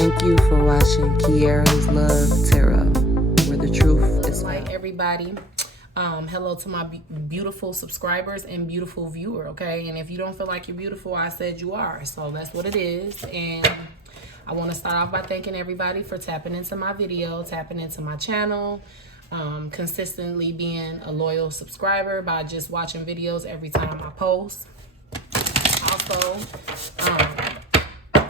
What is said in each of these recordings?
Thank you for watching Kiarrah's Love Tarot, where the truth is found. Hi, everybody. Hello to my beautiful subscribers and beautiful viewer, okay? And if you don't feel like you're beautiful, I said you are. So that's what it is. And I want to start off by thanking everybody for tapping into my video, tapping into my channel, consistently being a loyal subscriber by just watching videos every time I post. Also,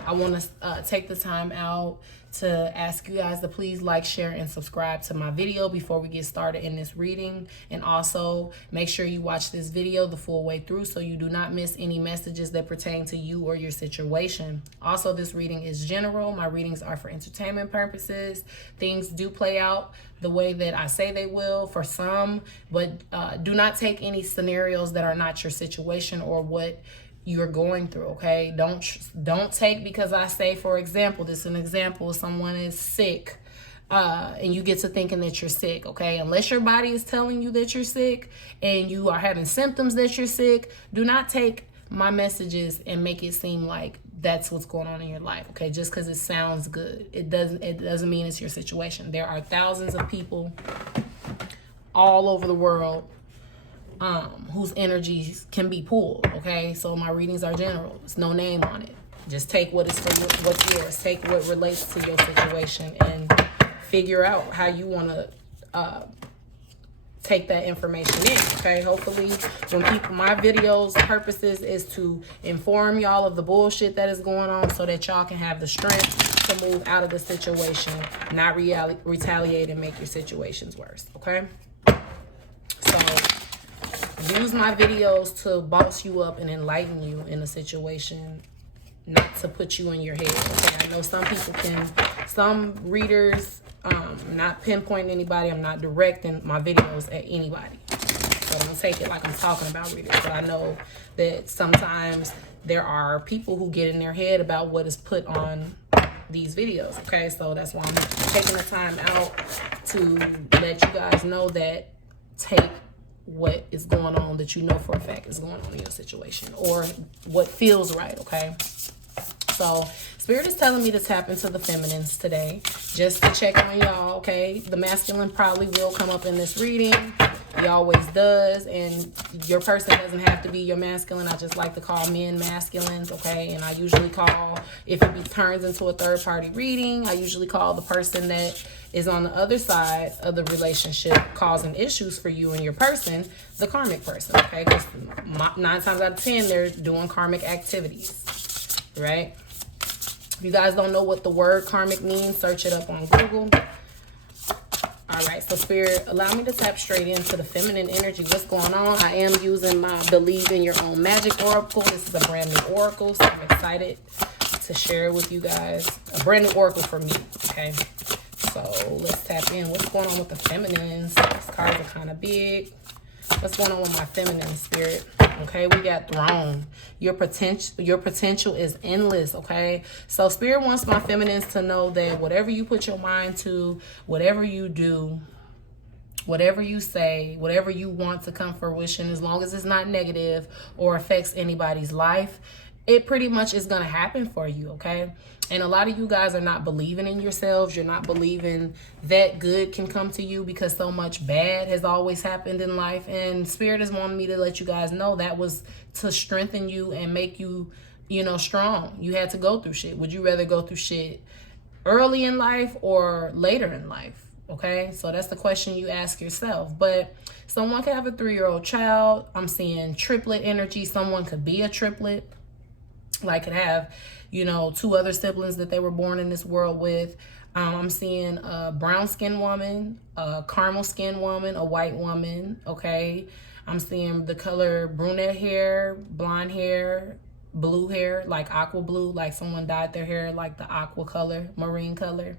I want to take the time out to ask you guys to please like, share, and subscribe to my video before we get started in this reading. And also make sure you watch this video the full way through so you do not miss any messages that pertain to you or your situation. Also, this reading is general. My readings are for entertainment purposes. Things do play out the way that I say they will for some, but do not take any scenarios that are not your situation or what you're going through, okay? Don't take because I say, for example, this is an example, someone is sick and you get to thinking that you're sick, okay? Unless your body is telling you that you're sick and you are having symptoms that you're sick, do not take my messages and make it seem like that's what's going on in your life, okay? Just because it sounds good, it doesn't mean it's your situation. There are thousands of people all over the world whose energies can be pulled, okay? So my readings are general. There's no name on it. Just take what is for you, what's yours. Take what relates to your situation and figure out how you want to take that information in, okay? Hopefully, when my videos' purposes is to inform y'all of the bullshit that is going on so that y'all can have the strength to move out of the situation, not retaliate and make your situations worse, okay? So use my videos to boss you up and enlighten you in a situation, not to put you in your head, okay? I know some readers, not pinpointing anybody, I'm not directing my videos at anybody. So don't take it like I'm talking about readers, but I know that sometimes there are people who get in their head about what is put on these videos, okay? So that's why I'm taking the time out to let you guys know that take what is going on that you know for a fact is going on in your situation or what feels right, okay? So Spirit is telling me to tap into the feminines today just to check on y'all, okay? The masculine probably will come up in this reading. He always does, and your person doesn't have to be your masculine. I just like to call men masculines, okay? And I usually call, if it turns into a third-party reading, I usually call the person that is on the other side of the relationship causing issues for you and your person, the karmic person, okay? Because 9 times out of 10, they're doing karmic activities, right? If you guys don't know what the word karmic means, search it up on Google. All right, so Spirit, allow me to tap straight into the feminine energy. What's going on? I am using my Believe in Your Own Magic Oracle. This is a brand new oracle, so I'm excited to share it with you guys. A brand new oracle for me, okay? So let's tap in. What's going on with the feminines? These cards are kind of big. What's going on with my feminine, Spirit? Okay, we got Throne. Your potential is endless, okay? So Spirit wants my feminines to know that whatever you put your mind to, whatever you do, whatever you say, whatever you want to come fruition, as long as it's not negative or affects anybody's life, it pretty much is going to happen for you, okay? And a lot of you guys are not believing in yourselves. You're not believing that good can come to you because so much bad has always happened in life. And Spirit is wanting me to let you guys know that was to strengthen you and make you, you know, strong. You had to go through shit. Would you rather go through shit early in life or later in life? Okay, so that's the question you ask yourself. But someone could have a 3-year-old child. I'm seeing triplet energy. Someone could be a triplet. Like could have, you know, 2 other siblings that they were born in this world with. I'm seeing a brown skinned woman, a caramel skinned woman, a white woman, okay? I'm seeing the color brunette hair, blonde hair, blue hair, like aqua blue, like someone dyed their hair like the aqua color, marine color,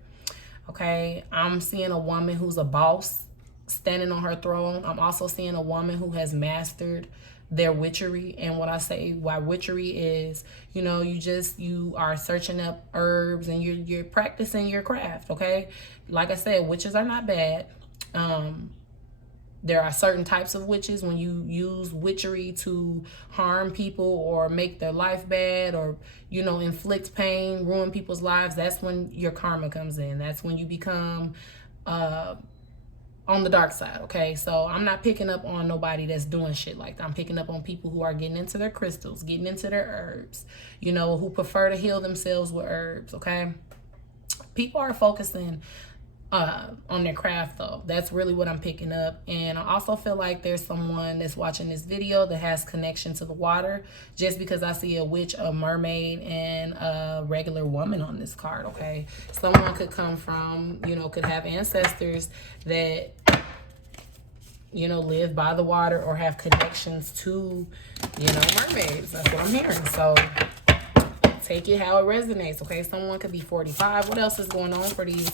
okay? I'm seeing a woman who's a boss standing on her throne. I'm also seeing a woman who has mastered their witchery. And what I say why witchery is, you know, you are searching up herbs and you're practicing your craft, okay? Like I said, witches are not bad. there are certain types of witches. When you use witchery to harm people or make their life bad, or, you know, inflict pain, ruin people's lives, that's when your karma comes in. That's when you become on the dark side, okay? So I'm not picking up on nobody that's doing shit like that. I'm picking up on people who are getting into their crystals, getting into their herbs, you know, who prefer to heal themselves with herbs, okay? People are focusing on their craft, though. That's really what I'm picking up. And I also feel like there's someone that's watching this video that has connection to the water, just because I see a witch, a mermaid, and a regular woman on this card, okay? Someone could come from, you know, could have ancestors that, you know, live by the water or have connections to, you know, mermaids. That's what I'm hearing. So take it how it resonates, okay? Someone could be 45. What else is going on for these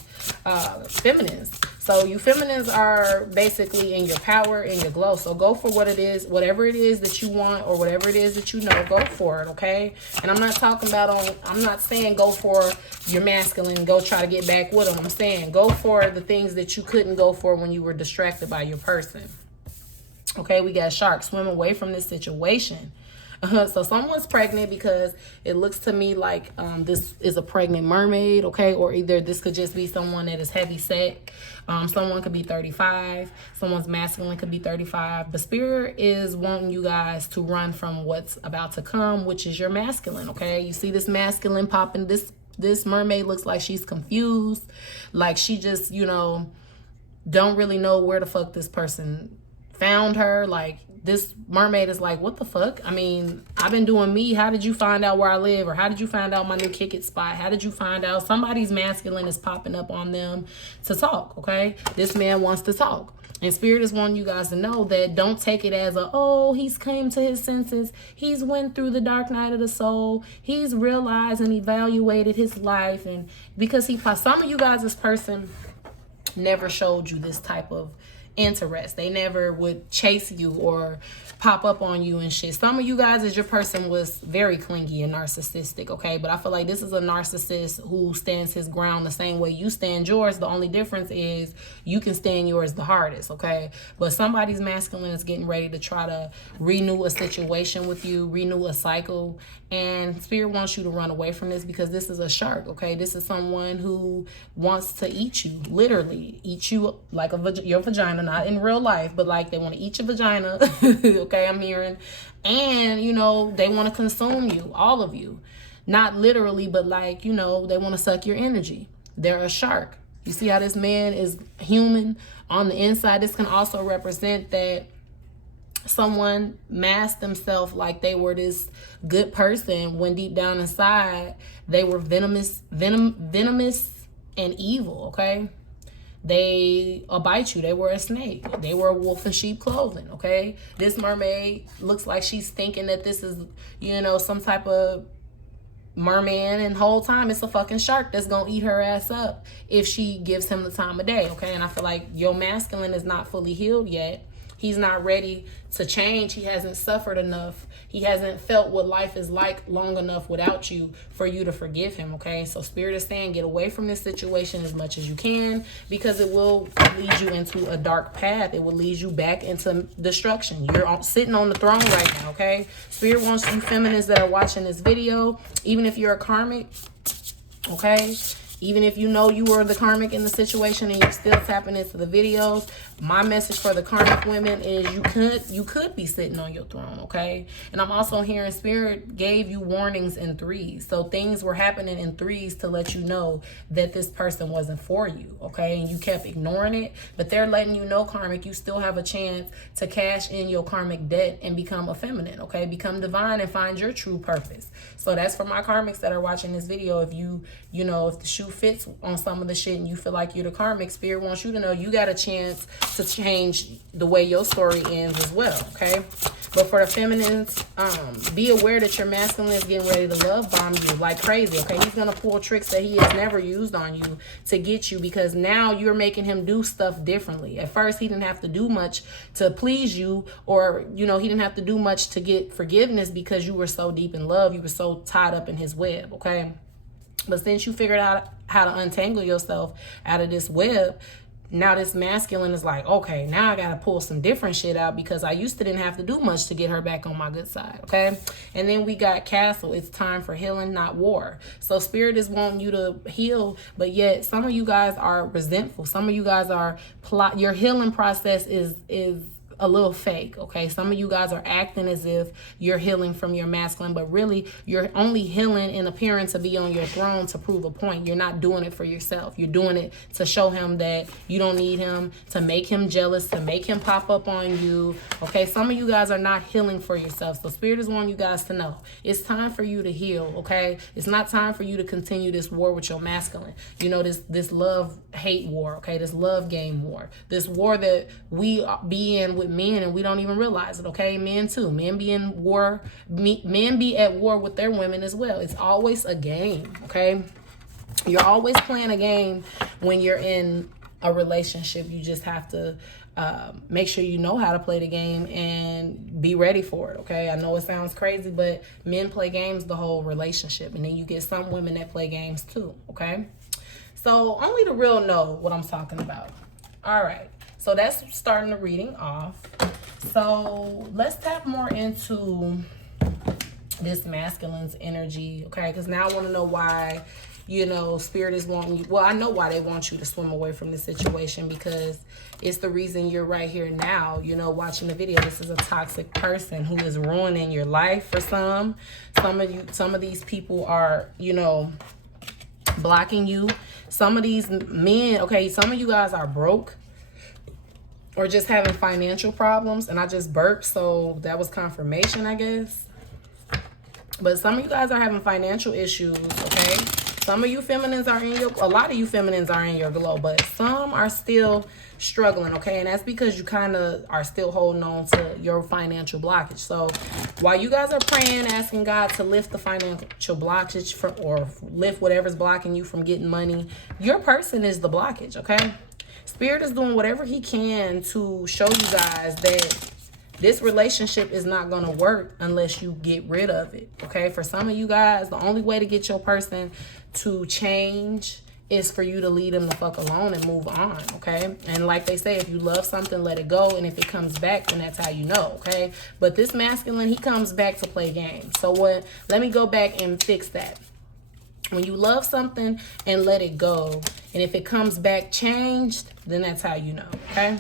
feminines? So you feminines are basically in your power, in your glow. So go for what it is, whatever it is that you want, or whatever it is that you know, go for it, okay? And I'm not talking about I'm not saying go for your masculine, go try to get back with them. I'm saying go for the things that you couldn't go for when you were distracted by your person. Okay, we got shark, swim away from this situation. So someone's pregnant, because it looks to me like this is a pregnant mermaid, okay? Or either this could just be someone that is heavy set. Someone could be 35. Someone's masculine could be 35. But Spirit is wanting you guys to run from what's about to come, which is your masculine, okay? You see this masculine popping. This mermaid looks like she's confused. Like she just, you know, don't really know where the fuck this person found her. Like, this mermaid is like, what the fuck? I mean, I've been doing me. How did you find out where I live? Or how did you find out my new kick it spot? How did you find out? Somebody's masculine is popping up on them to talk, okay? This man wants to talk. And Spirit is wanting you guys to know that don't take it as he's came to his senses. He's went through the dark night of the soul. He's realized and evaluated his life. And because some of you guys, this person never showed you this type of interest. They never would chase you or pop up on you and shit. Some of you guys, as your person, was very clingy and narcissistic, okay? But I feel like this is a narcissist who stands his ground the same way you stand yours. The only difference is you can stand yours the hardest, okay? But somebody's masculine is getting ready to try to renew a situation with you, renew a cycle. And Spirit wants you to run away from this, because this is a shark, okay? This is someone who wants to eat you, literally eat you like your vagina, not in real life, but like they want to eat your vagina, okay, I'm hearing. And, you know, they want to consume you, all of you. Not literally, but like, you know, they want to suck your energy. They're a shark. You see how this man is human on the inside? This can also represent that someone masked themselves like they were this good person when deep down inside they were venomous and evil, okay? They'll bite you. They were a snake. They were a wolf in sheep clothing, okay? This mermaid looks like she's thinking that this is, you know, some type of merman, and whole time it's a fucking shark that's gonna eat her ass up if she gives him the time of day, okay? And I feel like your masculine is not fully healed yet. He's not ready to change. He hasn't suffered enough. He hasn't felt what life is like long enough without you for you to forgive him, okay? So Spirit is saying get away from this situation as much as you can, because it will lead you into a dark path. It will lead you back into destruction. You're sitting on the throne right now, okay? Spirit wants you feminists that are watching this video, even if you're a karmic, okay? Even if you know you were the karmic in the situation and you're still tapping into the videos, my message for the karmic women is you could be sitting on your throne, okay? And I'm also hearing Spirit gave you warnings in threes. So things were happening in threes to let you know that this person wasn't for you, okay? And you kept ignoring it, but they're letting you know, karmic, you still have a chance to cash in your karmic debt and become a feminine, okay? Become divine and find your true purpose. So that's for my karmics that are watching this video. If you know, if the shoe fits on some of the shit and you feel like you're the karmic, Spirit wants you to know you got a chance to change the way your story ends as well, okay? But for the feminines, be aware that your masculine is getting ready to love bomb you like crazy, okay? He's gonna pull tricks that he has never used on you to get you, because now you're making him do stuff differently. At first, he didn't have to do much to please you, or, you know, he didn't have to do much to get forgiveness because you were so deep in love. You were so tied up in his web, okay? But since you figured out how to untangle yourself out of this web, now this masculine is like, okay, now I got to pull some different shit out because I used to didn't have to do much to get her back on my good side, okay? And then we got Castle. It's time for healing, not war. So Spirit is wanting you to heal, but yet some of you guys are resentful. Some of you guys are your healing process is a little fake, okay? Some of you guys are acting as if you're healing from your masculine, but really you're only healing in appearance to be on your throne to prove a point. You're not doing it for yourself. You're doing it to show him that you don't need him, to make him jealous, to make him pop up on you, okay? Some of you guys are not healing for yourself. So Spirit is wanting you guys to know it's time for you to heal, okay? It's not time for you to continue this war with your masculine. You know, this love-hate war, okay? This love game war. This war that we be in with men and we don't even realize it, okay? Men too. Men be in war. Men be at war with their women as well. It's always a game, okay? You're always playing a game when you're in a relationship. You just have to make sure you know how to play the game and be ready for it, okay? I know it sounds crazy, but men play games the whole relationship, and then you get some women that play games too, okay? So only the real know what I'm talking about. All right. So that's starting the reading off. So let's tap more into this masculine's energy, okay? Because now I want to know why, you know, Spirit is wanting you. Well, I know why they want you to swim away from the situation, because it's the reason you're right here now, you know, watching the video. This is a toxic person who is ruining your life for some. Some of these people are, you know, blocking you. Some of these men, okay, some of you guys are broke or just having financial problems. And I just burped, so that was confirmation, I guess. But some of you guys are having financial issues, okay? Some of you feminines are in your, a lot of you feminines are in your glow, but some are still struggling, okay? And that's because you kind of are still holding on to your financial blockage. So while you guys are praying, asking God to lift the financial blockage or lift whatever's blocking you from getting money, your person is the blockage, okay? Spirit is doing whatever he can to show you guys that this relationship is not going to work unless you get rid of it, okay? For some of you guys, the only way to get your person to change is for you to leave them the fuck alone and move on, okay? And like they say, if you love something, let it go. And if it comes back, then that's how you know, okay? But this masculine, he comes back to play games. So let me go back and fix that. When you love something and let it go, and if it comes back changed, then that's how you know, okay?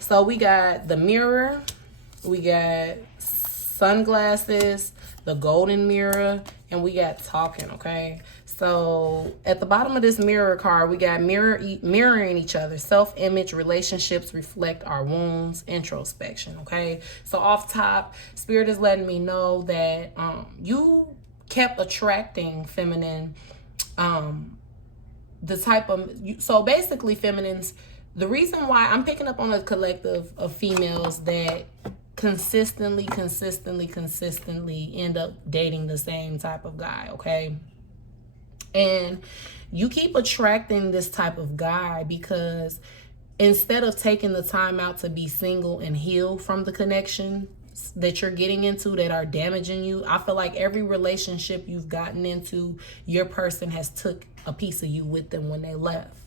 So we got the mirror, we got sunglasses, the golden mirror, and we got talking, okay? So at the bottom of this mirror card, we got mirroring each other. Self-image, relationships reflect our wounds, introspection, okay? So off top, Spirit is letting me know that you kept attracting feminine, the type of, so basically feminines, the reason why I'm picking up on a collective of females that consistently end up dating the same type of guy, okay? And you keep attracting this type of guy because instead of taking the time out to be single and heal from the connection that you're getting into that are damaging you, I feel like every relationship you've gotten into, your person has took a piece of you with them when they left,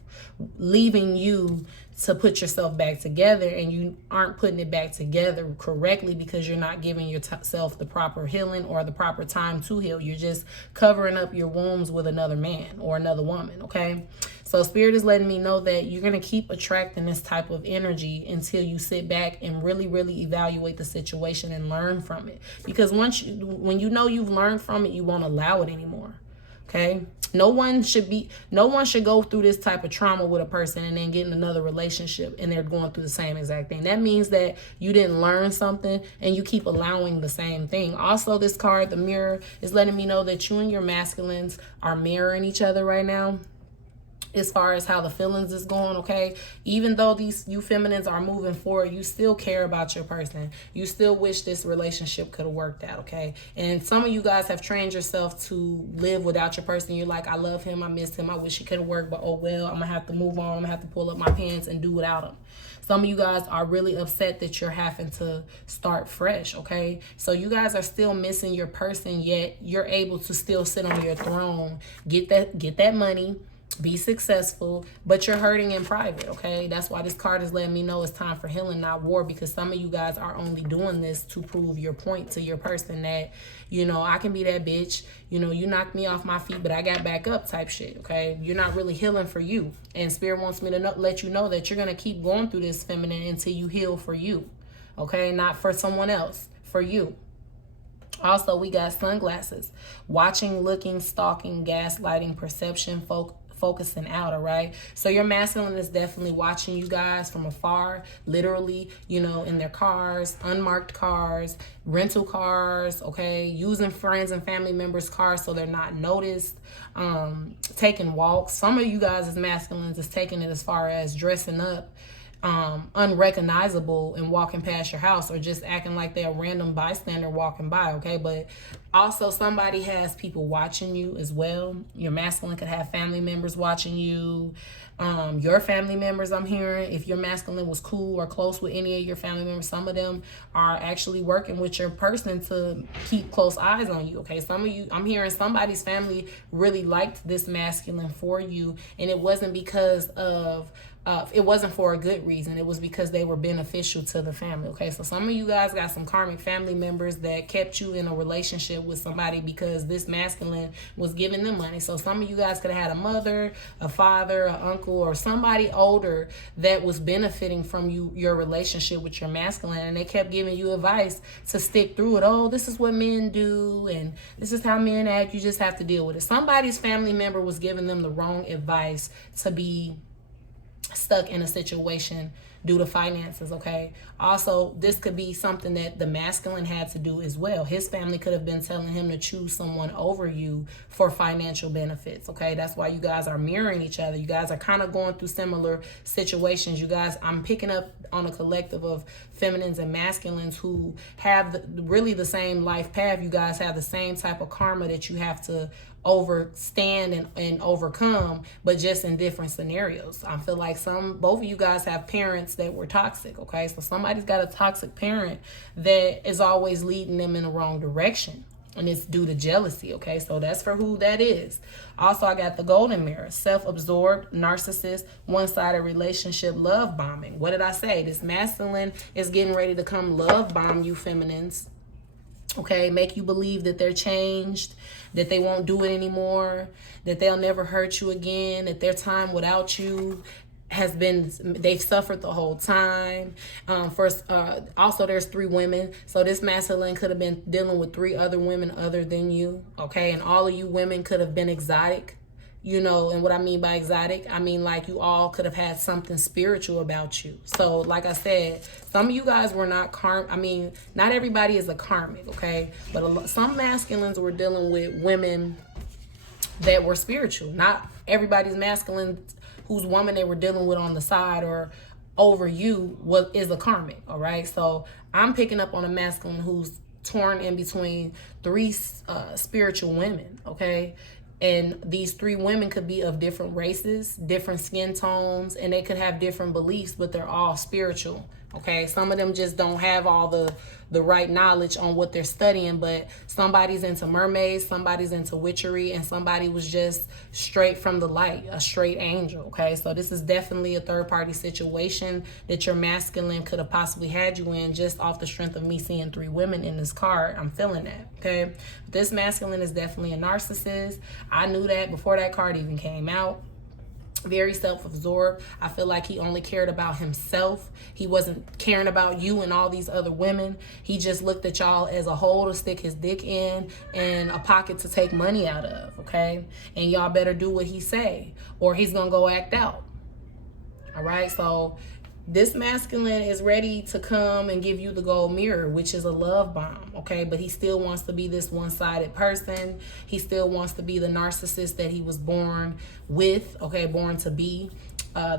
leaving you to put yourself back together, and you aren't putting it back together correctly because you're not giving yourself the proper healing or the proper time to heal. You're just covering up your wounds with another man or another woman, okay? So Spirit is letting me know that you're going to keep attracting this type of energy until you sit back and really evaluate the situation and learn from it. Because when you know you've learned from it, you won't allow it anymore, okay? No one should go through this type of trauma with a person and then get in another relationship and they're going through the same exact thing. That means that you didn't learn something and you keep allowing the same thing. Also, this card, the mirror, is letting me know that you and your masculines are mirroring each other right now as far as how the feelings is going, okay? Even though you feminines are moving forward, you still care about your person. You still wish this relationship could have worked out, okay? And some of you guys have trained yourself to live without your person. You're like, I love him, I miss him, I wish it could have worked, but oh well, I'm gonna have to move on, I'm gonna have to pull up my pants and do without him. Some of you guys are really upset that you're having to start fresh, okay? So you guys are still missing your person, yet you're able to still sit on your throne, get that money, Be successful, but you're hurting in private, okay? That's why this card is letting me know it's time for healing, not war, because some of you guys are only doing this to prove your point to your person that, you know, I can be that bitch, you know, you knocked me off my feet, but I got back up type shit, okay? You're not really healing for you. And Spirit wants me to let you know that you're going to keep going through this, feminine, until you heal for you, okay? Not for someone else, for you. Also, we got sunglasses. Watching, looking, stalking, gaslighting, perception, focusing out, all right? So your masculine is definitely watching you guys from afar, literally, you know, in their cars, unmarked cars, rental cars, okay? Using friends and family members' cars so they're not noticed, taking walks. Some of you guys as masculines is taking it as far as dressing up unrecognizable and walking past your house, or just acting like they're a random bystander walking by, okay? But also somebody has people watching you as well. Your masculine could have family members watching you. Your family members, I'm hearing, if your masculine was cool or close with any of your family members, some of them are actually working with your person to keep close eyes on you, okay? Some of you, I'm hearing somebody's family really liked this masculine for you, and it wasn't because of it wasn't for a good reason. It was because they were beneficial to the family, okay? So some of you guys got some karmic family members that kept you in a relationship with somebody because this masculine was giving them money. So some of you guys could have had a mother, a father, an uncle, or somebody older that was benefiting from your relationship with your masculine, and they kept giving you advice to stick through it. Oh, this is what men do, and this is how men act. You just have to deal with it. Somebody's family member was giving them the wrong advice to be stuck in a situation due to finances, okay? Also, this could be something that the masculine had to do as well. His family could have been telling him to choose someone over you for financial benefits, okay? That's why you guys are mirroring each other. You guys are kind of going through similar situations. You guys, I'm picking up on a collective of feminines and masculines who have really the same life path. You guys have the same type of karma that you have to overstand and overcome, but just in different scenarios. I feel like both of you guys have parents that were toxic, okay? So somebody's got a toxic parent that is always leading them in the wrong direction, and it's due to jealousy, okay? So that's for who that is. Also, I got the golden mirror, self-absorbed, narcissist, one-sided relationship, love bombing. What did I say? This masculine is getting ready to come love bomb you feminines, okay? Make you believe that they're changed, that they won't do it anymore, that they'll never hurt you again, that their time without you they've suffered the whole time. Also, there's 3 women. So this masculine could have been dealing with 3 other women other than you, okay? And all of you women could have been exotic, you know. And what I mean by exotic, I mean like you all could have had something spiritual about you. So like I said, some of you guys were not not everybody is a karmic, okay? But some masculines were dealing with women that were spiritual. Not everybody's masculine whose woman they were dealing with on the side or over you is a karmic, all right? So I'm picking up on a masculine who's torn in between 3 spiritual women, okay? And these 3 women could be of different races, different skin tones, and they could have different beliefs, but they're all spiritual, okay? Some of them just don't have all the right knowledge on what they're studying, but somebody's into mermaids, somebody's into witchery, and somebody was just straight from the light, a straight angel, okay? So this is definitely a third-party situation that your masculine could have possibly had you in, just off the strength of me seeing 3 women in this card. I'm feeling that, okay? This masculine is definitely a narcissist. I knew that before that card even came out. Very self-absorbed. I feel like he only cared about himself. He wasn't caring about you and all these other women. He just looked at y'all as a hole to stick his dick in and a pocket to take money out of, okay? And y'all better do what he say or he's gonna go act out. All right, so this masculine is ready to come and give you the gold mirror, which is a love bomb, okay? But he still wants to be this one-sided person. He still wants to be the narcissist that he was born with, okay? Born to be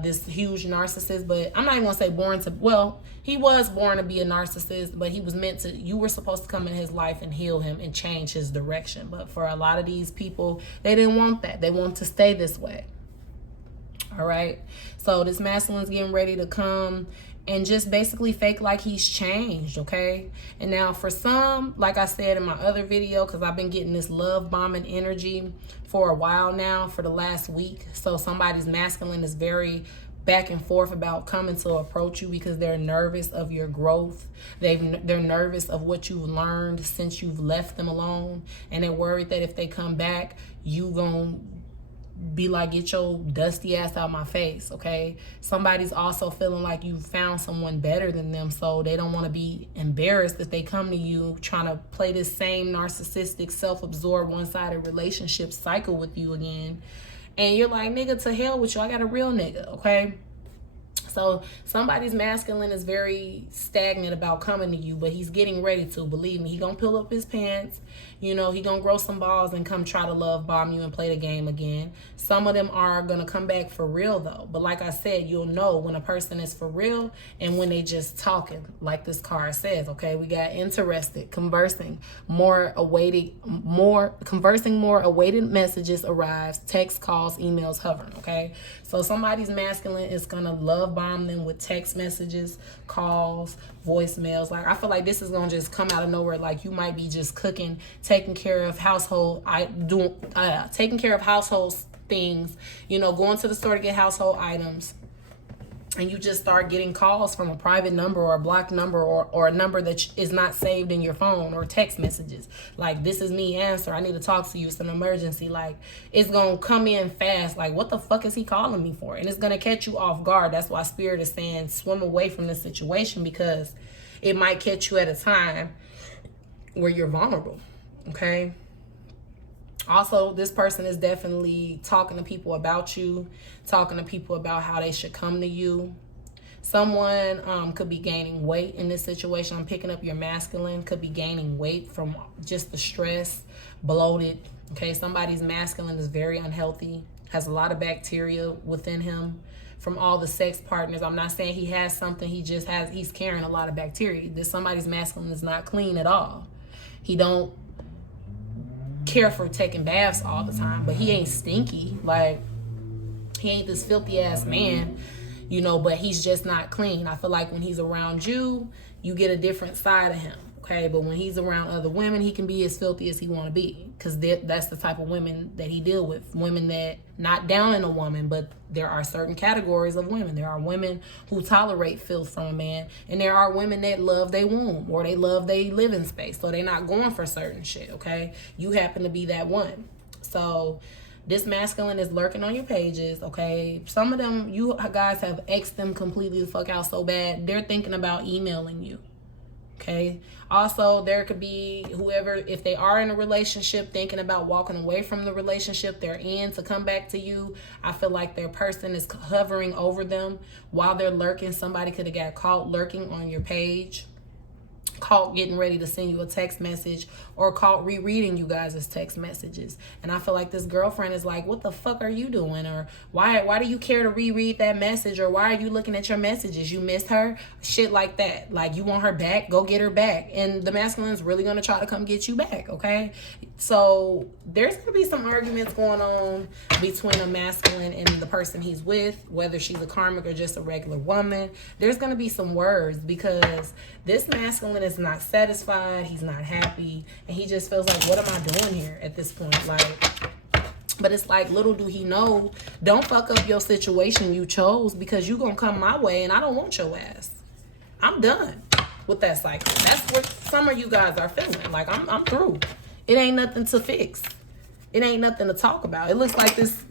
this huge narcissist. But I'm not even gonna say born to, well, he was born to be a narcissist, but he was meant to, you were supposed to come in his life and heal him and change his direction. But for a lot of these people, they didn't want that. They want to stay this way. All right, so this masculine's getting ready to come and just basically fake like he's changed, okay? And now for some, like I said in my other video, because I've been getting this love bombing energy for a while now, for the last week. So somebody's masculine is very back and forth about coming to approach you because they're nervous of your growth. They're nervous of what you've learned since you've left them alone, and they're worried that if they come back, you gonna be like, get your dusty ass out my face, okay? Somebody's also feeling like you found someone better than them, so they don't want to be embarrassed if they come to you trying to play this same narcissistic, self-absorbed, one-sided relationship cycle with you again. And you're like, nigga, to hell with you. I got a real nigga, okay? So somebody's masculine is very stagnant about coming to you, but he's getting ready to. Believe me, he gonna pull up his pants. You know, he gonna grow some balls and come try to love bomb you and play the game again. Some of them are gonna come back for real though. But like I said, you'll know when a person is for real and when they just talking, like this card says, okay? We got interested, conversing, more awaited messages arrives, text, calls, emails, hovering, okay? So somebody's masculine is gonna love bomb them with text messages, calls, voicemails. Like, I feel like this is gonna just come out of nowhere. Like, you might be just cooking, taking care of household things, you know, going to the store to get household items, and you just start getting calls from a private number or a blocked number or a number that is not saved in your phone, or text messages like, this is me, answer, I need to talk to you, it's an emergency. Like, it's gonna come in fast. Like, what the fuck is he calling me for? And it's gonna catch you off guard. That's why Spirit is saying swim away from this situation, because it might catch you at a time where you're vulnerable, okay? Also, this person is definitely talking to people about you, talking to people about how they should come to you. Someone could be gaining weight in this situation. I'm picking up your masculine, could be gaining weight from just the stress, bloated, okay? Somebody's masculine is very unhealthy, has a lot of bacteria within him from all the sex partners. I'm not saying he has something, he's carrying a lot of bacteria. Somebody's masculine is not clean at all. He don't care for taking baths all the time, but he ain't stinky. Like, he ain't this filthy ass man, you know, but he's just not clean. I feel like when he's around you, you get a different side of him, okay? But when he's around other women, he can be as filthy as he want to be, because that's the type of women that he deal with. Women that, not down in a woman, but there are certain categories of women. There are women who tolerate filth from a man, and there are women that love their womb, or they love their living space, so they're not going for certain shit, okay? You happen to be that one. So this masculine is lurking on your pages, okay? Some of them, you guys have X'd them completely the fuck out so bad, they're thinking about emailing you, okay? Also, there could be whoever, if they are in a relationship, thinking about walking away from the relationship they're in to come back to you. I feel like their person is hovering over them while they're lurking. Somebody could have got caught lurking on your page, caught getting ready to send you a text message, or caught rereading you guys' text messages. And I feel like this girlfriend is like, what the fuck are you doing? Or why do you care to reread that message? Or why are you looking at your messages? You missed her? Shit like that. Like, you want her back? Go get her back. And the masculine's really going to try to come get you back, okay? So there's going to be some arguments going on between a masculine and the person he's with, whether she's a karmic or just a regular woman. There's going to be some words, because this masculine is not satisfied. He's not happy. And he just feels like, what am I doing here at this point? Like, but it's like, little do he know, don't fuck up your situation you chose, because you gonna come my way and I don't want your ass. I'm done with that cycle. That's what some of you guys are feeling. Like, I'm through. It ain't nothing to fix. It ain't nothing to talk about. It looks like this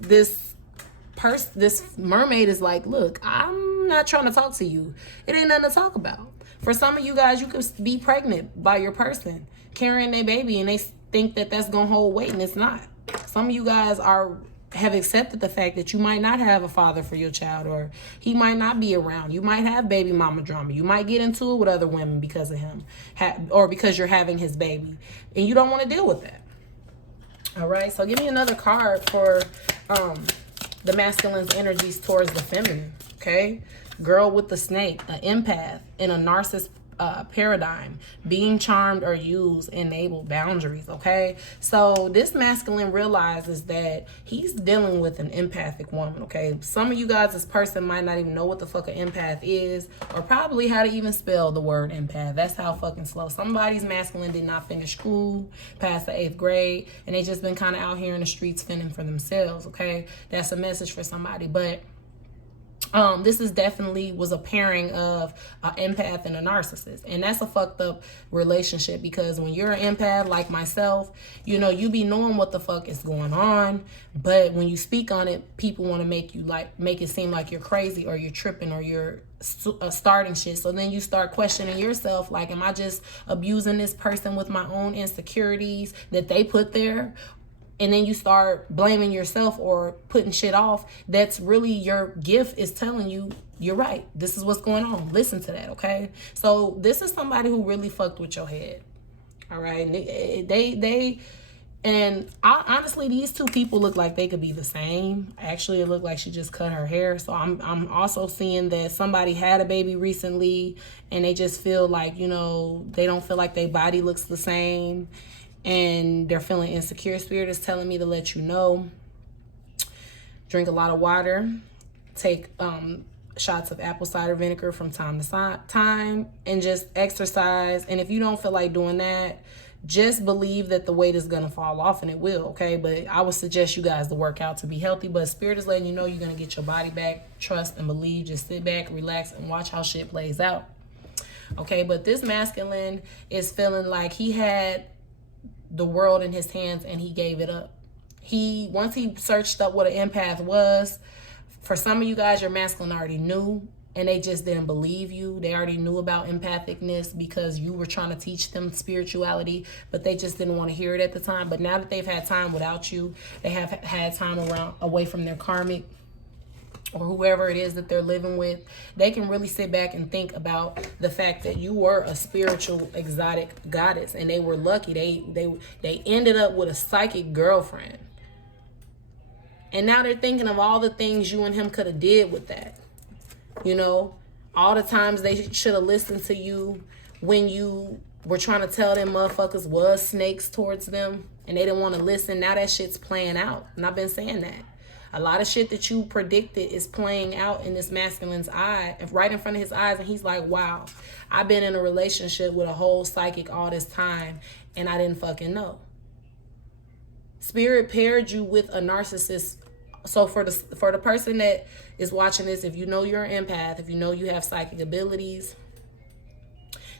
mermaid is like, look, I'm not trying to talk to you. It ain't nothing to talk about. For some of you guys, you could be pregnant by your person, carrying their baby, and they think that that's gonna hold weight, and it's not. Some of you guys have accepted the fact that you might not have a father for your child, or he might not be around. You might have baby mama drama. You might get into it with other women because of him, or because you're having his baby, and you don't want to deal with that. All right, so give me another card for the masculine's energies towards the feminine, okay? Girl with the snake, an empath, and a paradigm. Being charmed or used enable boundaries, okay? So this masculine realizes that he's dealing with an empathic woman, okay? Some of you guys, this person might not even know what the fuck an empath is, or probably how to even spell the word empath. That's how fucking slow. Somebody's masculine did not finish school past the 8th grade, and they just been kind of out here in the streets fending for themselves, okay? That's a message for somebody. But this is definitely was a pairing of an empath and a narcissist, and that's a fucked up relationship, because when you're an empath like myself, you know, you be knowing what the fuck is going on, but when you speak on it, people want to make it seem like you're crazy or you're tripping or you're starting shit. So then you start questioning yourself, like, am I just abusing this person with my own insecurities that they put there? And then you start blaming yourself or putting shit off. That's really your gift is telling you, you're right. This is what's going on. Listen to that, okay? So this is somebody who really fucked with your head. All right? Honestly, these two people look like they could be the same. Actually, it looked like she just cut her hair. So I'm also seeing that somebody had a baby recently and they just feel like, you know, they don't feel like their body looks the same. And they're feeling insecure. Spirit is telling me to let you know, drink a lot of water, take shots of apple cider vinegar from time to time, and just exercise. And if you don't feel like doing that, just believe that the weight is going to fall off, and it will, okay? But I would suggest you guys to work out to be healthy. But Spirit is letting you know you're going to get your body back. Trust and believe. Just sit back, relax, and watch how shit plays out. Okay, but this masculine is feeling like he had the world in his hands and he gave it up. Once he searched up what an empath was, for some of you guys, your masculine already knew and they just didn't believe you. They already knew about empathicness because you were trying to teach them spirituality, but they just didn't want to hear it at the time. But now that they've had time without you, they have had time away from their karmic or whoever it is that they're living with, they can really sit back and think about the fact that you were a spiritual exotic goddess and they were lucky. They ended up with a psychic girlfriend. And now they're thinking of all the things you and him could have did with that. You know, all the times they should have listened to you when you were trying to tell them motherfuckers was snakes towards them and they didn't want to listen. Now that shit's playing out. And I've been saying that. A lot of shit that you predicted is playing out in this masculine's eye, right in front of his eyes. And he's like, wow, I've been in a relationship with a whole psychic all this time and I didn't fucking know. Spirit paired you with a narcissist. So for the person that is watching this, if you know you're an empath, if you know you have psychic abilities,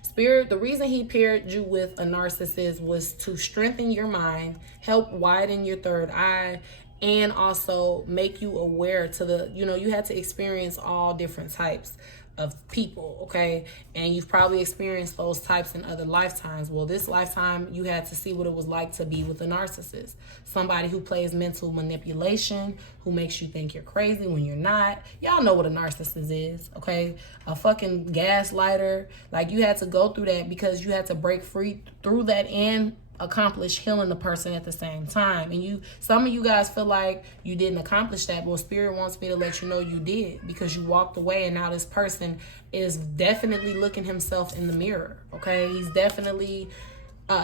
Spirit, the reason he paired you with a narcissist was to strengthen your mind, help widen your third eye, and also make you aware to you had to experience all different types of people, okay? And you've probably experienced those types in other lifetimes. Well, this lifetime, you had to see what it was like to be with a narcissist. Somebody who plays mental manipulation, who makes you think you're crazy when you're not. Y'all know what a narcissist is, okay? A fucking gaslighter. Like, you had to go through that because you had to break free through that and accomplish healing the person at the same time. And some of you guys feel like you didn't accomplish that. Well, Spirit wants me to let you know you did, because you walked away and now this person is definitely looking himself in the mirror, okay? He's definitely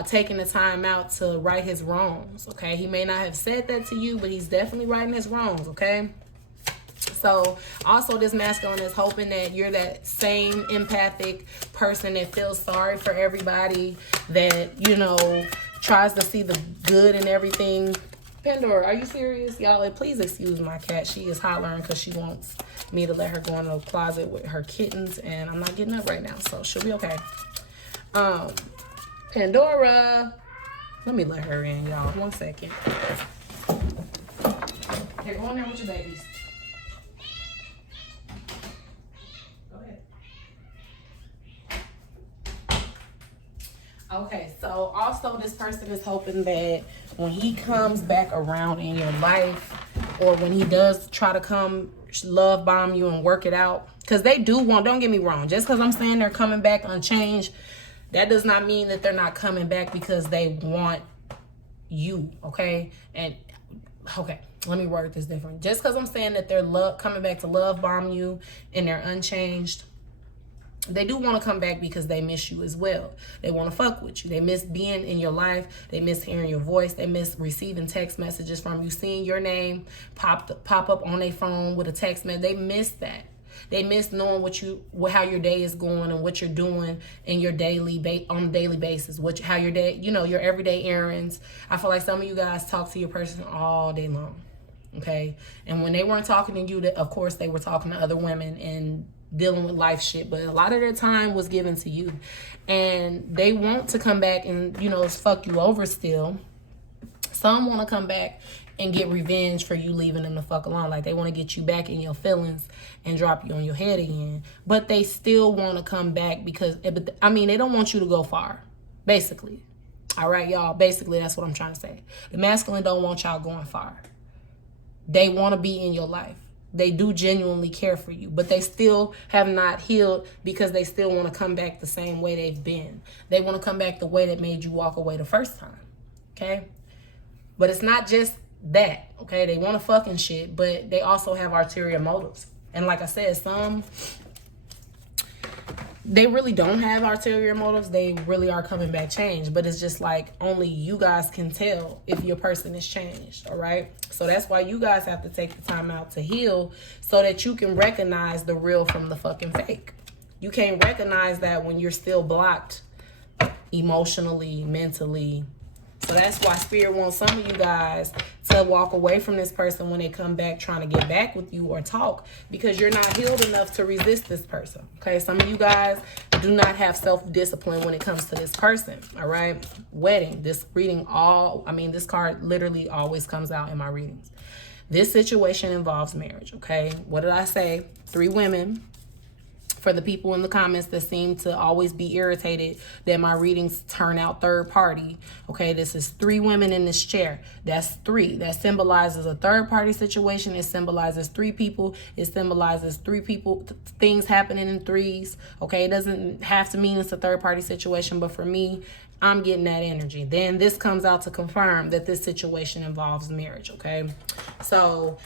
taking the time out to right his wrongs, okay? He may not have said that to you, but he's definitely righting his wrongs, okay? So also this masculine is hoping that you're that same empathic person that feels sorry for everybody, that, tries to see the good in everything. Pandora, are you serious? Y'all, please excuse my cat. She is hollering because she wants me to let her go in the closet with her kittens, and I'm not getting up right now, so she'll be okay. Pandora, let me let her in, y'all. 1 second. Here, go in there with your babies. Okay, so also this person is hoping that when he comes back around in your life, or when he does try to come love bomb you and work it out, because they do want, don't get me wrong, just because I'm saying they're coming back unchanged, that does not mean that they're not coming back because they want you, okay? And, okay, let me word this different. Just because I'm saying that they're coming back to love bomb you and they're unchanged, They do want to come back because they miss you as well. They want to fuck with you. They miss being in your life. They miss hearing your voice. They miss receiving text messages from you, seeing your name pop up on their phone with a text message. They miss that. They miss knowing how your day is going and what you're doing in your on a daily basis. How your day, your everyday errands. I feel like some of you guys talk to your person all day long, okay? And when they weren't talking to you, of course they were talking to other women and dealing with life shit, but a lot of their time was given to you, and they want to come back and fuck you over still. Some want to come back and get revenge for you leaving them the fuck alone. Like, they want to get you back in your feelings and drop you on your head again, but they still want to come back because they don't want you to go far, basically. All right, y'all, basically that's what I'm trying to say. The masculine don't want y'all going far. They want to be in your life. They do genuinely care for you, but they still have not healed because they still want to come back the same way they've been. They want to come back the way that made you walk away the first time, okay? But it's not just that, okay? They want to fucking shit, but they also have ulterior motives. And like I said, some, they really don't have ulterior motives. They really are coming back changed, but it's just like only you guys can tell if your person is changed, all right? So that's why you guys have to take the time out to heal so that you can recognize the real from the fucking fake. You can't recognize that when you're still blocked emotionally, mentally. So that's why Spirit wants some of you guys to walk away from this person when they come back trying to get back with you or talk, because you're not healed enough to resist this person, okay? Some of you guys do not have self-discipline when it comes to this person, all right? Wedding, this reading this card literally always comes out in my readings. This situation involves marriage, okay? What did I say? 3 women. For the people in the comments that seem to always be irritated that my readings turn out third party, okay, this is 3 women in this chair. That's 3. That symbolizes a third party situation. It symbolizes 3 people. It symbolizes 3 people, things happening in threes, okay? It doesn't have to mean it's a third party situation, but for me, I'm getting that energy. Then this comes out to confirm that this situation involves marriage, okay? So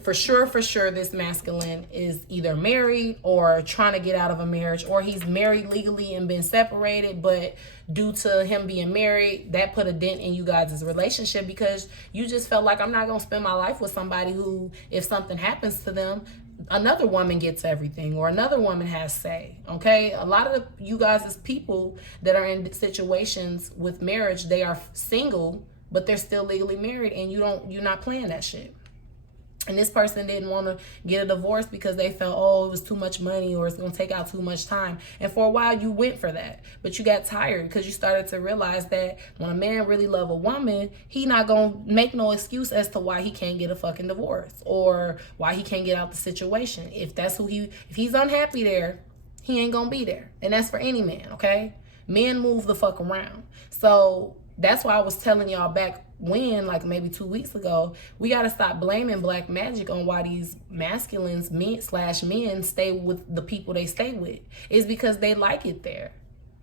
for sure, this masculine is either married or trying to get out of a marriage, or he's married legally and been separated, but due to him being married, that put a dent in you guys' relationship because you just felt like, I'm not going to spend my life with somebody who, if something happens to them, another woman gets everything or another woman has say, okay? A lot of you guys as people that are in situations with marriage, they are single, but they're still legally married, and you're not playing that shit. And this person didn't want to get a divorce because they felt, it was too much money or it's going to take out too much time. And for a while you went for that, but you got tired because you started to realize that when a man really love a woman, he not going to make no excuse as to why he can't get a fucking divorce or why he can't get out the situation. If he's unhappy there, he ain't going to be there. And that's for any man, okay? Men move the fuck around. So that's why I was telling y'all back when, like maybe 2 weeks ago, we got to stop blaming black magic on why these masculines, men stay with the people they stay with. It's because they like it there.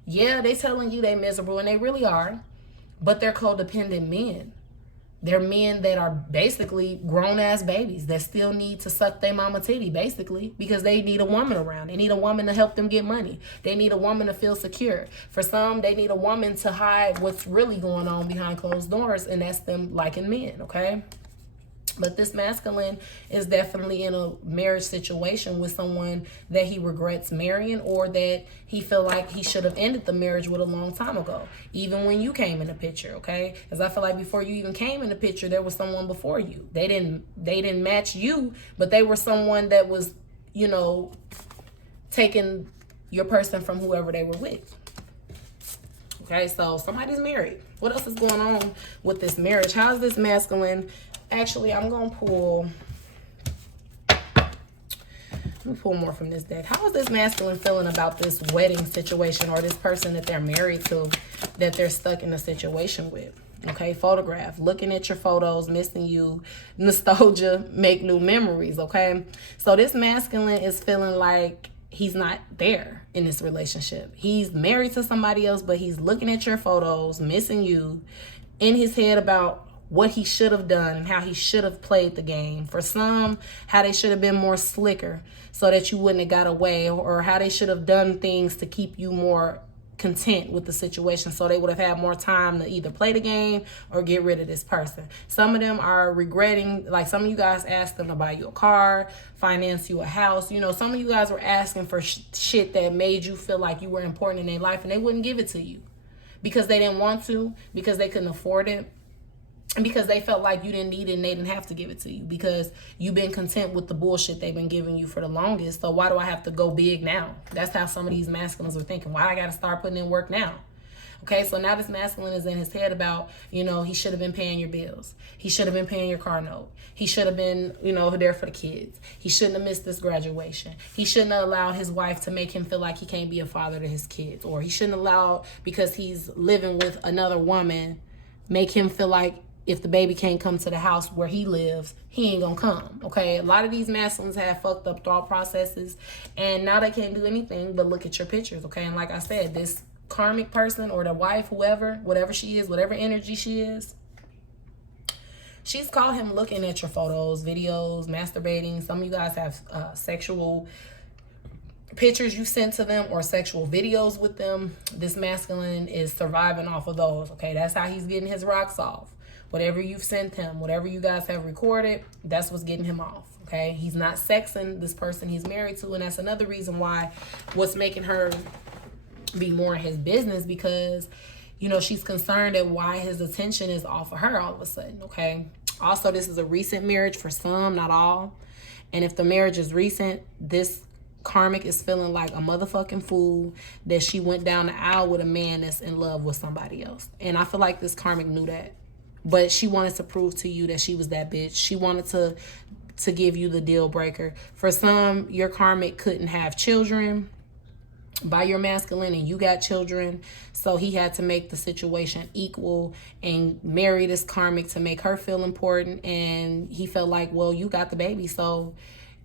Yeah, they telling you they miserable, and they really are, but they're codependent men. They're men that are basically grown-ass babies that still need to suck their mama titty, basically, because they need a woman around. They need a woman to help them get money. They need a woman to feel secure. For some, they need a woman to hide what's really going on behind closed doors, and that's them liking men, okay? But this masculine is definitely in a marriage situation with someone that he regrets marrying, or that he feel like he should have ended the marriage with a long time ago, even when you came in the picture, okay? Because I feel like before you even came in the picture, there was someone before you. They didn't match you, but they were someone that was, taking your person from whoever they were with. Okay, so somebody's married. What else is going on with this marriage? How is this masculine? Actually, I'm going to pull... Let me pull more from this deck. How is this masculine feeling about this wedding situation, or this person that they're married to, that they're stuck in a situation with? Okay, photograph. Looking at your photos, missing you, nostalgia, make new memories, okay? So this masculine is feeling like he's not there in this relationship. He's married to somebody else, but he's looking at your photos, missing you, in his head about what he should have done and how he should have played the game. For some, how they should have been more slicker so that you wouldn't have got away, or how they should have done things to keep you more content with the situation so they would have had more time to either play the game or get rid of this person. Some of them are regretting, like some of you guys asked them to buy you a car, finance you a house. You know, some of you guys were asking for shit that made you feel like you were important in their life, and they wouldn't give it to you because they didn't want to, because they couldn't afford it, and because they felt like you didn't need it and they didn't have to give it to you because you've been content with the bullshit they've been giving you for the longest. So why do I have to go big now? That's how some of these masculines are thinking. Why I got to start putting in work now? Okay, so now this masculine is in his head about, you know, he should have been paying your bills. He should have been paying your car note. He should have been, you know, there for the kids. He shouldn't have missed this graduation. He shouldn't have allowed his wife to make him feel like he can't be a father to his kids. Or he shouldn't allow, because he's living with another woman, make him feel like if the baby can't come to the house where he lives, he ain't gonna come, okay? A lot of these masculines have fucked up thought processes, and now they can't do anything but look at your pictures, okay? And like I said, this karmic person or the wife, whoever, whatever she is, whatever energy she is, she's caught him looking at your photos, videos, masturbating. Some of you guys have sexual pictures you sent to them or sexual videos with them. This masculine is surviving off of those, okay? That's how he's getting his rocks off. Whatever you've sent him, whatever you guys have recorded, that's what's getting him off, okay? He's not sexing this person he's married to, and that's another reason why what's making her be more in his business, because, you know, she's concerned at why his attention is off of her all of a sudden, okay? Also, this is a recent marriage for some, not all. And if the marriage is recent, this karmic is feeling like a motherfucking fool that she went down the aisle with a man that's in love with somebody else. And I feel like this karmic knew that. But she wanted to prove to you that she was that bitch. She wanted to give you the deal breaker. For some, your karmic couldn't have children by your masculine, and you got children. So he had to make the situation equal and marry this karmic to make her feel important. And he felt like, well, you got the baby, so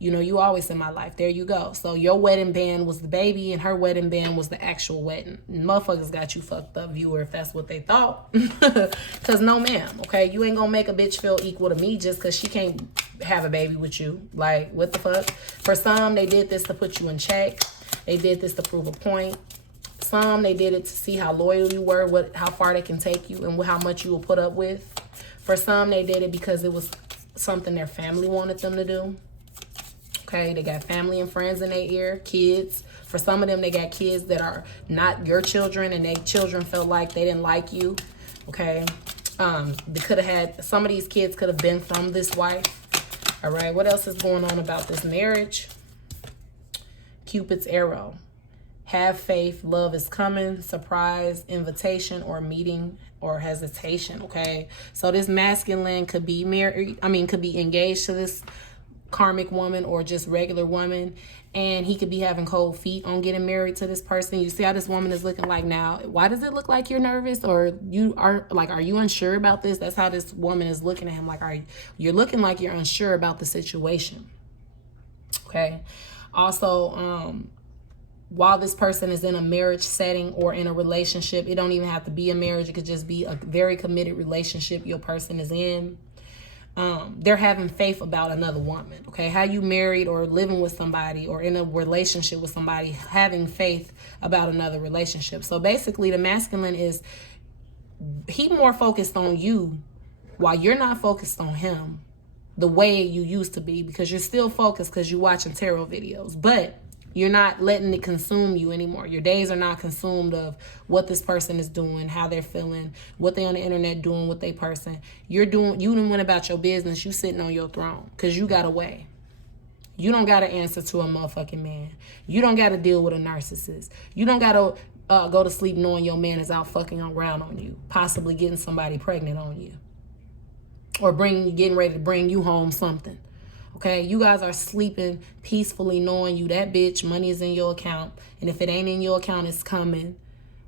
you know, you always in my life. There you go. So your wedding band was the baby, and her wedding band was the actual wedding. Motherfuckers got you fucked up, viewer, if that's what they thought. Because no, ma'am, okay? You ain't gonna make a bitch feel equal to me just because she can't have a baby with you. Like, what the fuck? For some, they did this to put you in check. They did this to prove a point. Some, they did it to see how loyal you were, how far they can take you, and how much you will put up with. For some, they did it because it was something their family wanted them to do. Okay, they got family and friends in their ear, kids. For some of them, they got kids that are not your children, and their children felt like they didn't like you. Okay, they could have had, some of these kids could have been from this wife. All right, what else is going on about this marriage? Cupid's arrow. Have faith, love is coming, surprise, invitation, or meeting, or hesitation. Okay, so this masculine could be married, could be engaged to this karmic woman or just regular woman, and he could be having cold feet on getting married to this person. You see how this woman is looking like now. Why does it look like you're nervous, or you are like, are you unsure about this? That's how this woman is looking at him, like, you're looking like you're unsure about the situation. Okay, also, while this person is in a marriage setting or in a relationship, it don't even have to be a marriage, it could just be a very committed relationship your person is in. They're having faith about another woman, okay? How you married or living with somebody or in a relationship with somebody, having faith about another relationship. So basically the masculine is, he more focused on you while you're not focused on him the way you used to be, because you're still focused because you're watching tarot videos, but you're not letting it consume you anymore. Your days are not consumed of what this person is doing, how they're feeling, what they on the internet doing with their person. You done went about your business. You sitting on your throne because you got away. You don't got to answer to a motherfucking man. You don't got to deal with a narcissist. You don't got to go to sleep knowing your man is out fucking around on you, possibly getting somebody pregnant on you, or getting ready to bring you home something. Okay, you guys are sleeping peacefully knowing you that bitch, money is in your account, and if it ain't in your account, it's coming,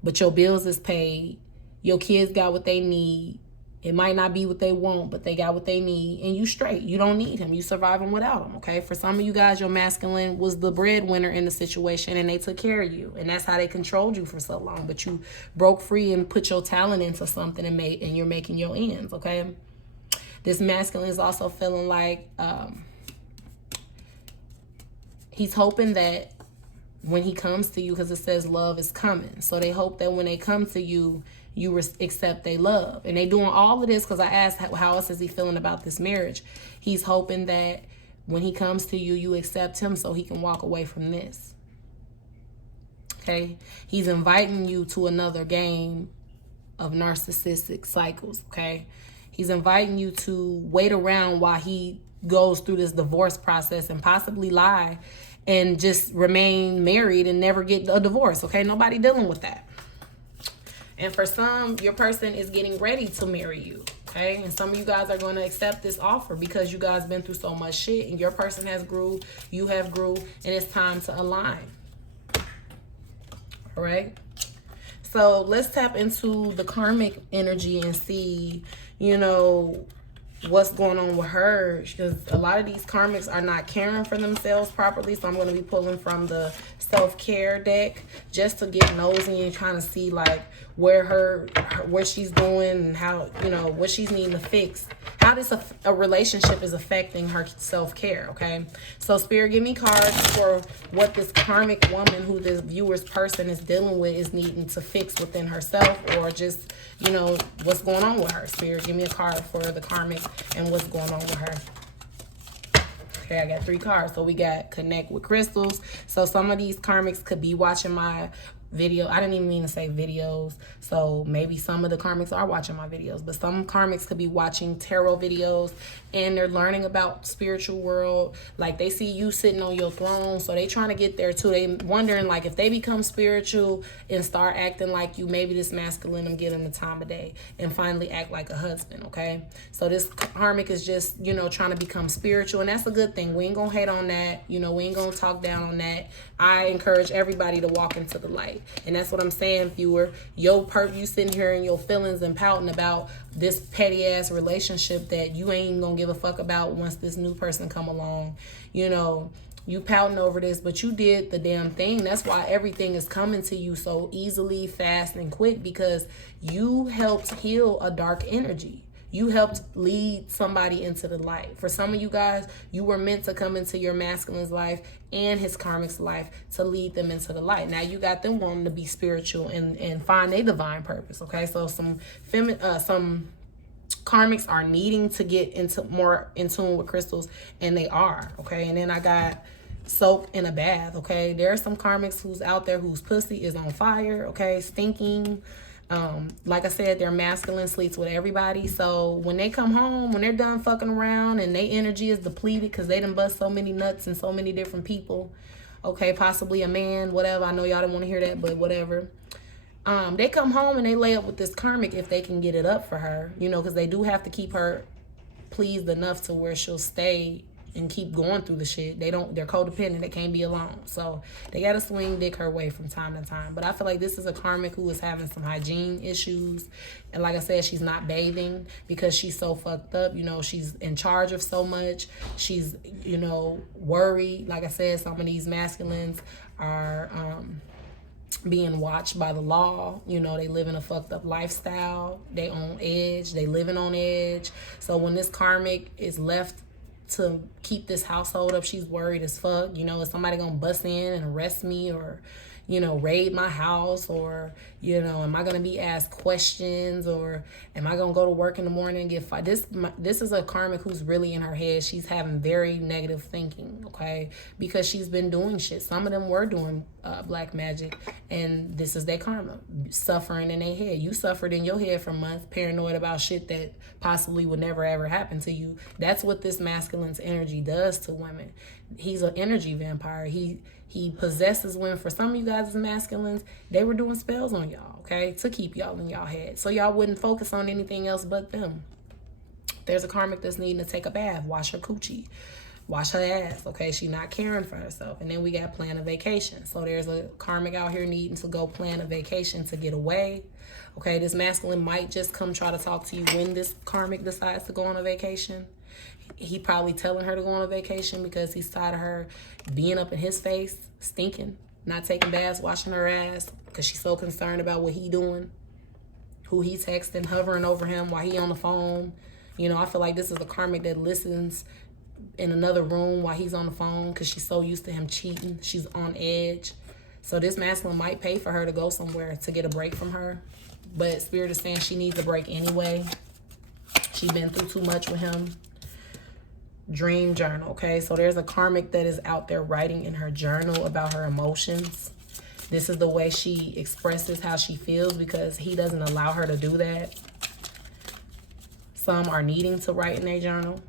but your bills is paid, your kids got what they need. It might not be what they want, but they got what they need, and you straight. You don't need him. You surviving without him, okay? For some of you guys, your masculine was the breadwinner in the situation, and they took care of you, and that's how they controlled you for so long, but you broke free and put your talent into something and you're making your ends, okay? This masculine is also feeling like he's hoping that when he comes to you, because it says love is coming. So they hope that when they come to you, you accept their love. And they doing all of this because I asked how else is he feeling about this marriage. He's hoping that when he comes to you, you accept him so he can walk away from this. Okay? He's inviting you to another game of narcissistic cycles. Okay? He's inviting you to wait around while he goes through this divorce process and possibly lie and just remain married and never get a divorce. Okay? Nobody dealing with that. And for some, your person is getting ready to marry you, okay? And some of you guys are going to accept this offer because you guys been through so much shit and your person has grew, you have grew, and it's time to align. All right? So let's tap into the karmic energy and see, you know, what's going on with her, because a lot of these karmics are not caring for themselves properly. So I'm going to be pulling from the self-care deck just to get nosy and trying to see like where what she's doing and how, you know, what she's needing to fix, how this a relationship is affecting her self-care. Okay, so Spirit, give me cards for what this karmic woman who this viewer's person is dealing with is needing to fix within herself, or just, you know, what's going on with her. Spirit, give me a card for the karmic and what's going on with her. Okay, I got 3 cards. So we got connect with crystals. So some of these karmics could be watching my video. I didn't even mean to say videos. So maybe some of the karmics are watching my videos, but some karmics could be watching tarot videos and they're learning about spiritual world. Like they see you sitting on your throne, so they trying to get there too. They wondering like if they become spiritual and start acting like you, maybe this masculine will get them the time of day and finally act like a husband. Okay, so this karmic is just, you know, trying to become spiritual, and that's a good thing. We ain't gonna hate on that, you know, we ain't gonna talk down on that. I encourage everybody to walk into the light. And that's what I'm saying, viewer. You sitting here in your feelings and pouting about this petty ass relationship that you ain't gonna give a fuck about once this new person come along. You know, you pouting over this, but you did the damn thing. That's why everything is coming to you so easily, fast, and quick, because you helped heal a dark energy. You helped lead somebody into the light. For some of you guys, you were meant to come into your masculine's life and his karmic's life to lead them into the light. Now you got them wanting to be spiritual and find their divine purpose. Okay, so some karmics are needing to get into more in tune with crystals, and they are. Okay, and then I got soak in a bath. Okay, there are some karmics who's out there whose pussy is on fire. Okay, stinking. Like I said, their masculine sleeps with everybody. So when they come home, when they're done fucking around and their energy is depleted because they done bust so many nuts and so many different people, okay, possibly a man, whatever. I know y'all don't want to hear that, but whatever. They come home and they lay up with this karmic if they can get it up for her, you know, because they do have to keep her pleased enough to where she'll stay and keep going through the shit. They're codependent. They can't be alone. So they got to swing dick her way from time to time. But I feel like this is a karmic who is having some hygiene issues. And like I said, she's not bathing because she's so fucked up. You know, she's in charge of so much. She's, you know, worried. Like I said, some of these masculines are being watched by the law. You know, they live in a fucked up lifestyle. They on edge. They living on edge. So when this karmic is left to keep this household up, she's worried as fuck. You know, is somebody gonna bust in and arrest me, or, you know, raid my house, or, you know, am I gonna be asked questions, or am I gonna go to work in the morning and get fired? This is a karmic who's really in her head. She's having very negative thinking, okay, because she's been doing shit. Some of them were doing black magic, and this is their karma, suffering in their head. You suffered in your head for months, paranoid about shit that possibly would never ever happen to you. That's what this masculine's energy does to women. He's an energy vampire. He possesses women. For some of you guys as masculines, they were doing spells on y'all, okay, to keep y'all in y'all head, so y'all wouldn't focus on anything else but them. There's a karmic that's needing to take a bath, wash her coochie, wash her ass, okay? She's not caring for herself. And then we got plan a vacation. So there's a karmic out here needing to go plan a vacation to get away, okay? This masculine might just come try to talk to you when this karmic decides to go on a vacation. He probably telling her to go on a vacation because he's tired of her being up in his face, stinking, not taking baths, washing her ass, because she's so concerned about what he doing, who he texting, hovering over him while he on the phone, You know, I feel like this is a karmic that listens in another room while he's on the phone because she's so used to him cheating. She's on edge. So this masculine might pay for her to go somewhere to get a break from her. But Spirit is saying she needs a break anyway. She's been through too much with him. Dream journal, okay? So there's a karmic that is out there writing in her journal about her emotions. This is the way she expresses how she feels because he doesn't allow her to do that. Some are needing to write in their journal.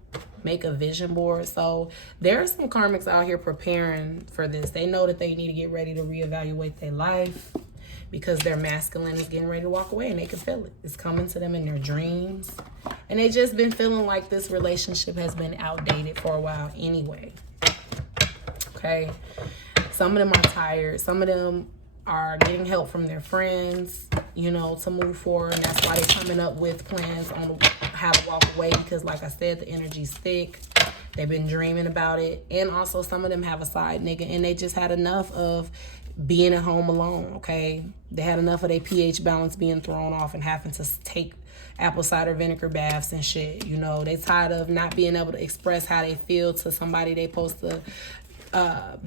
Make a vision board. So there are some karmics out here preparing for this. They know that they need to get ready to reevaluate their life because their masculine is getting ready to walk away and they can feel it. It's coming to them in their dreams. And they just been feeling like this relationship has been outdated for a while anyway. Okay. Some of them are tired. Some of them are getting help from their friends, you know, to move forward. And that's why they're coming up with plans on how to walk away because, like I said, the energy's thick. They've been dreaming about it. And also some of them have a side nigga and they just had enough of being at home alone, okay? They had enough of their pH balance being thrown off and having to take apple cider vinegar baths and shit, you know? They tired of not being able to express how they feel to somebody they supposed to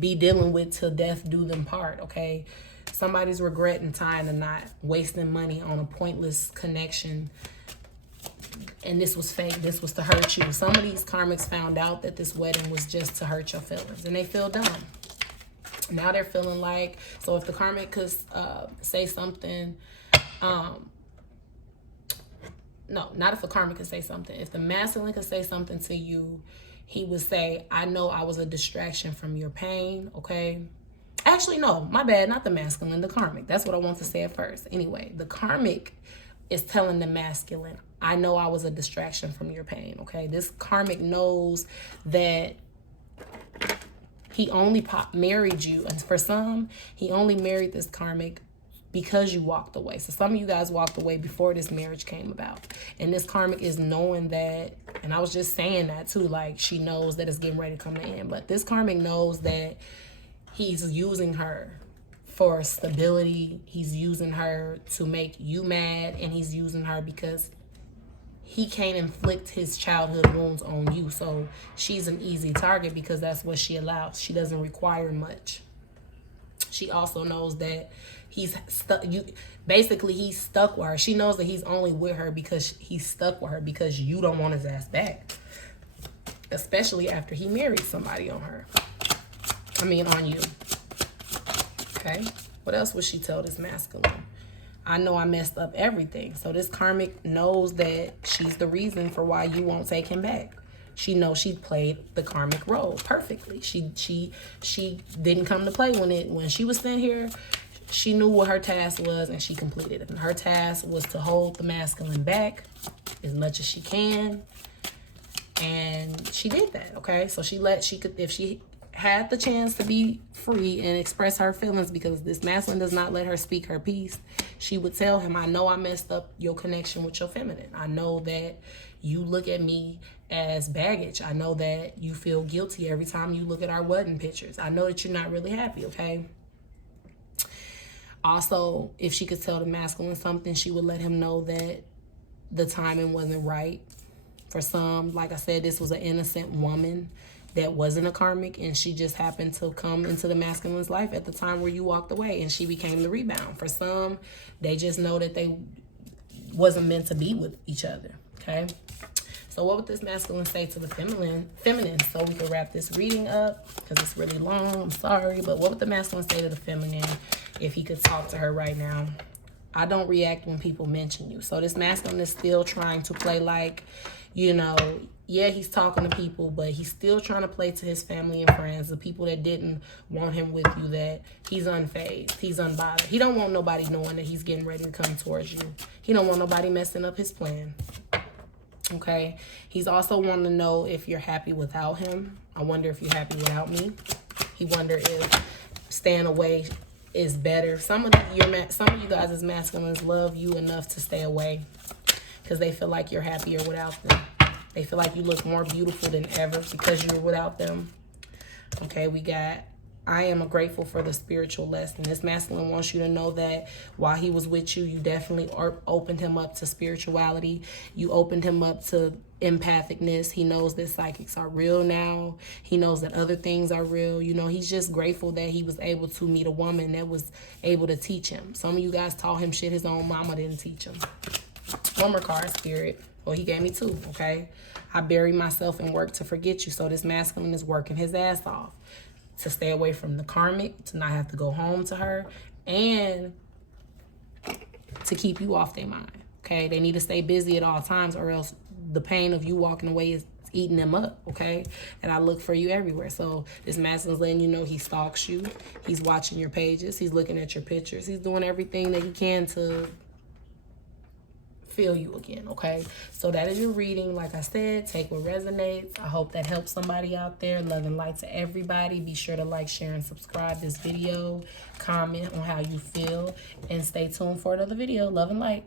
be dealing with till death do them part, okay? Somebody's regretting time and not wasting money on a pointless connection. And this was fake. This was to hurt you. Some of these karmics found out that this wedding was just to hurt your feelings and they feel dumb. Now they're feeling like, so if the karmic could say something, no, not if the karmic could say something. If the masculine could say something to you, he would say, I know I was a distraction from your pain, okay? Actually, no, my bad, not the masculine, the karmic. That's what I want to say at first. Anyway, the karmic is telling the masculine, I know I was a distraction from your pain, okay? This karmic knows that he only married you. And for some, he only married this karmic because you walked away. So some of you guys walked away before this marriage came about. And this karmic is knowing that, and I was just saying that too, like she knows that it's getting ready to come to an end. But this karmic knows that he's using her for stability. He's using her to make you mad. And he's using her because he can't inflict his childhood wounds on you. So she's an easy target because that's what she allows. She doesn't require much. She also knows that he's stuck. Basically, he's stuck with her. She knows that he's only with her because he's stuck with her because you don't want his ass back. Especially after he married somebody on her. On you. Okay? What else would she tell this masculine? I know I messed up everything. So this karmic knows that she's the reason for why you won't take him back. She knows she played the karmic role perfectly. She didn't come to play when she was sent here. She knew what her task was and she completed it. And her task was to hold the masculine back as much as she can. And she did that, okay? So if she had the chance to be free and express her feelings, because this masculine does not let her speak her piece, she would tell him, I know I messed up your connection with your feminine. I know that you look at me as baggage. I know that you feel guilty every time you look at our wedding pictures. I know that you're not really happy, okay? Also, if she could tell the masculine something, she would let him know that the timing wasn't right. For some, like I said, this was an innocent woman that wasn't a karmic, and she just happened to come into the masculine's life at the time where you walked away, and she became the rebound. For some, they just know that they wasn't meant to be with each other, okay? So what would this masculine say to the feminine? So we can wrap this reading up because it's really long. I'm sorry, but what would the masculine say to the feminine if he could talk to her right now? I don't react when people mention you. So this masculine is still trying to play like, you know, yeah, he's talking to people, but he's still trying to play to his family and friends, the people that didn't want him with you, that he's unfazed, he's unbothered. He don't want nobody knowing that he's getting ready to come towards you. He don't want nobody messing up his plan. Okay? He's also wanting to know if you're happy without him. I wonder if you're happy without me. He wonder if staying away is better. Some of you guys as masculines love you enough to stay away because they feel like you're happier without them. They feel like you look more beautiful than ever because you're without them. Okay, we got I am grateful for the spiritual lesson. This masculine wants you to know that while he was with you, you definitely opened him up to spirituality. You opened him up to empathicness. He knows that psychics are real now. He knows that other things are real. You know, he's just grateful that he was able to meet a woman that was able to teach him. Some of you guys taught him shit his own mama didn't teach him. One more card, Spirit. Well, he gave me 2, okay? I bury myself and work to forget you. So this masculine is working his ass off to stay away from the karmic, to not have to go home to her, and to keep you off their mind, okay? They need to stay busy at all times, or else the pain of you walking away is eating them up, okay? And I look for you everywhere. So this masculine's letting you know he stalks you. He's watching your pages. He's looking at your pictures. He's doing everything that he can to feel you again, okay? So that is your reading. Like I said, take what resonates. I hope that helps somebody out there. Love and light to everybody. Be sure to like, share, and subscribe this video. Comment on how you feel, and stay tuned for another video. Love and light.